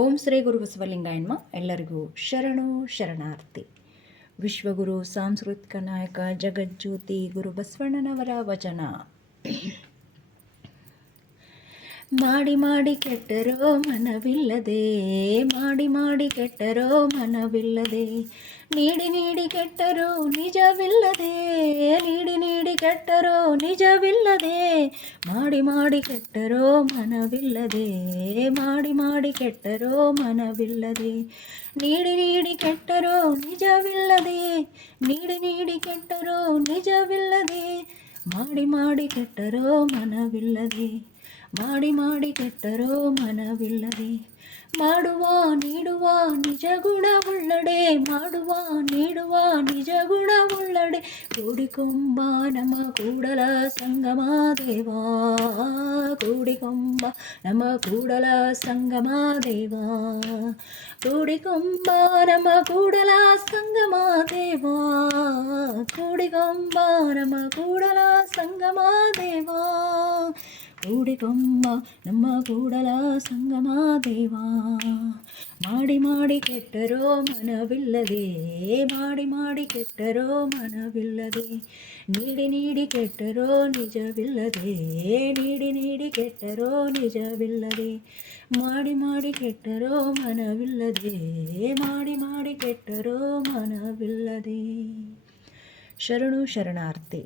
ಓಂ ಶ್ರೀ ಗುರು ಬಸವಲಿಂಗಾಯನ್ಮ. ಎಲ್ಲರಿಗೂ ಶರಣು ಶರಣಾರ್ಥಿ. ವಿಶ್ವಗುರು ಸಾಂಸ್ಕೃತಿಕ ನಾಯಕ ಜಗಜ್ಯೋತಿ ಗುರು ಬಸವಣ್ಣನವರ ವಚನ. ಮಾಡಿ ಮಾಡಿ ಕೆಟ್ಟರೋ ಮನವಿಲ್ಲದೆ, ಮಾಡಿ ಮಾಡಿ ಕೆಟ್ಟರೋ ಮನವಿಲ್ಲದೆ, ನೀಡಿ ನೀಡಿ ಕೆಟ್ಟರೋ ನಿಜವಿಲ್ಲದೆ, ನೀಡಿ ನೀಡಿ ಕೆಟ್ಟರೋ ನಿಜವಿಲ್ಲದೆ, ಮಾಡಿ ಮಾಡಿ ಕೆಟ್ಟರೋ ಮನವಿಲ್ಲದೆ, ಮಾಡಿ ಮಾಡಿ ಕೆಟ್ಟರೋ ಮನವಿಲ್ಲದೆ, ನೀಡಿ ನೀಡಿ ಕೆಟ್ಟರೋ ನಿಜವಿಲ್ಲದೆ, ನೀಡಿ ನೀಡಿ ಕೆಟ್ಟರೋ ನಿಜವಿಲ್ಲದೆ, ಮಾಡಿ ಮಾಡಿ ಕೆಟ್ಟರೋ ಮನವಿಲ್ಲದೆ, ಮಾಡಿ ಮಾಡಿ ಕೆಟ್ಟರೋ ಮನವಿಲ್ಲದೆ, ಮಾಡುವ ನೀಡುವ ನಿಜ ಗುಣವುಳ್ಳಡೆ, ಮಾಡುವ ನೀಡುವ ನಿಜ ಗುಣವುಳ್ಳಡೆ, ಕೂಡಿಕೊಂಬ ನಮ್ಮ ಕೂಡಲ ಸಂಗಮ ದೇವಾ, ಕೂಡಿಕೊಂಬ ನಮ್ಮ ಕೂಡಲ ಸಂಗಮ ದೇವಾ, ಕೂಡಿಕೊಂಬ ನಮ್ಮ ಕೂಡಲ ಸಂಗಮ ದೇವಾ, ಕೂಡಿಕೊಂಬ ನಮ್ಮ ಕೂಡಲ ಸಂಗಮ ದೇವಾ, ಕೂಡಿಕೊಂಬ ನಮ್ಮ ಕೂಡಲ ಸಂಗಮ ದೇವಾ. ಮಾಡಿ ಮಾಡಿ ಕೆಟ್ಟರೋ ಮನವಿಲ್ಲದೆ, ಮಾಡಿ ಮಾಡಿ ಕೆಟ್ಟರೋ ಮನವಿಲ್ಲದೆ, ನೀಡಿ ನೀಡಿ ಕೆಟ್ಟರೋ ನಿಜವಿಲ್ಲದೆ, ನೀಡಿ ನೀಡಿ ಕೆಟ್ಟರೋ ನಿಜವಿಲ್ಲದೆ, ಮಾಡಿ ಮಾಡಿ ಕೆಟ್ಟರೋ ಮನವಿಲ್ಲದೆ, ಮಾಡಿ ಮಾಡಿ ಕೆಟ್ಟರೋ ಮನವಿಲ್ಲದೆ. ಶರಣು ಶರಣಾರ್ಥಿ.